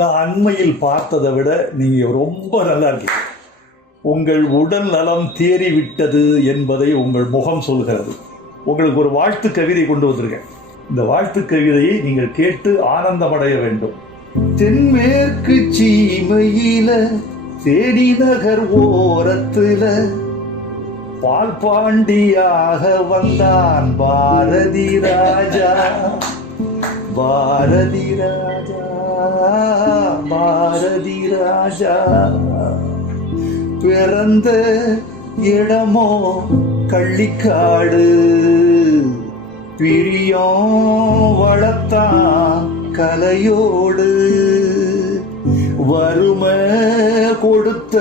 நான் அண்மையில் பார்த்ததை விட நீங்க ரொம்ப நல்லா இருக்கீங்க. உங்கள் உடல் நலம் தேறிவிட்டது என்பதை உங்கள் முகம் சொல்கிறது. உங்களுக்கு ஒரு வாழ்த்து கவிதை கொண்டு வந்திருக்கேன். இந்த வாழ்த்து கவிதையை நீங்கள் கேட்டு ஆனந்தமடைய வேண்டும். தென்மேற்கு சீமையில தேனி நகர் ஓரத்துல பால் பாண்டியாக வந்தான் பாரதி ராஜா. பாரதி ராஜா, பாரதி ராஜா. பிறந்த இடமோ கள்ளிக்காடு, பிரியம் வளர்த்தான் கலையோடு. வறுமை கொடுத்த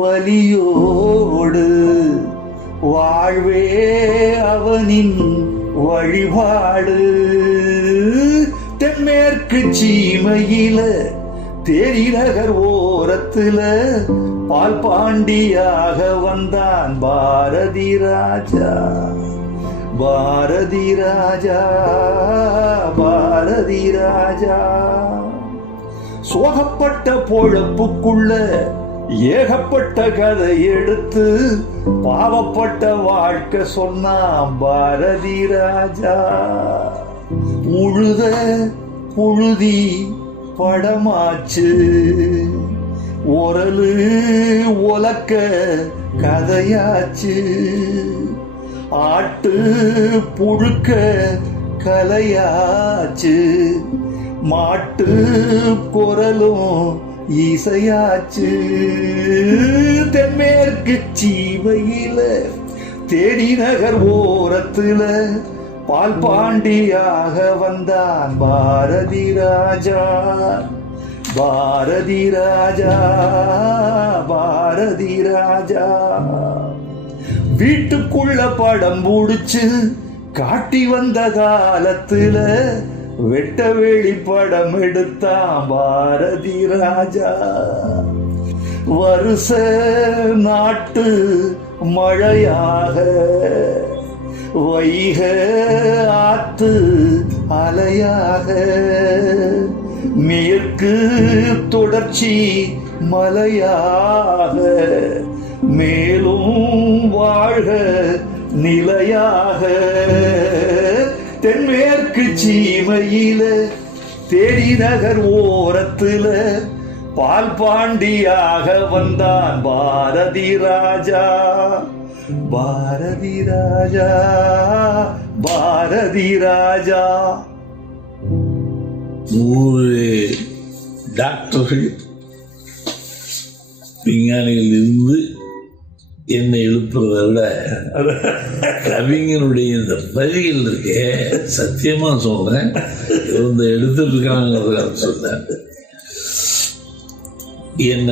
வலியோடு, வாழ்வே அவனின் வழிபாடு. தென்மேற்கு சீமையில தேனி நகர் ஓரத்துல பால் பாண்டியாக வந்தான் பாரதி ராஜா. பாரதி ராஜா, பாரதி ராஜா. சோகப்பட்ட பொழப்புக்குள்ள ஏகப்பட்ட கதை எடுத்து பாவப்பட்ட வாழ்க்கை சொன்னான் பாரதி ராஜா. உழுத புழுதி படமாச்சு, ஒரலு ஒலக்க கதையாச்சு. ஆட்டு புழுக்க கலையாச்சு, மாட்டு குரலும் இசையாச்சு. தென்மேற்கு சீமையில தேனி நகர் ஓரத்துல பால் பாண்டியாக வந்தான் பாரதி ராஜா. பாரதி ராஜா, பாரதி ராஜா. வீட்டுக்குள்ள படம் முடிச்சு காட்டி வந்த காலத்துல வெட்ட வெளி படம் எடுத்தான் பாரதி ராஜா. வருஷ நாட்டு மழையாக, வைக ஆத்து அலையாக, மேற்கு தொடர்ச்சி மலையாக, மேலும் வாழ்க நிலையாக. தென்மேற்கு சீமையில தேனி நகர் ஓரத்துல பால் பாண்டியாக வந்தான் பாரதி ராஜா. பாரதி ராஜா, பாரதி ராஜா. 100 டாக்டர்கள் விஞ்ஞானிகள் இருந்து என்னை எழுப்புறதை விட கவிஞனுடைய இந்த வரிகள் இருக்கே, சத்தியமா சொல்றேன், இவங்க எடுத்துட்டு இருக்காங்கிறத சொல்றேன். என்னை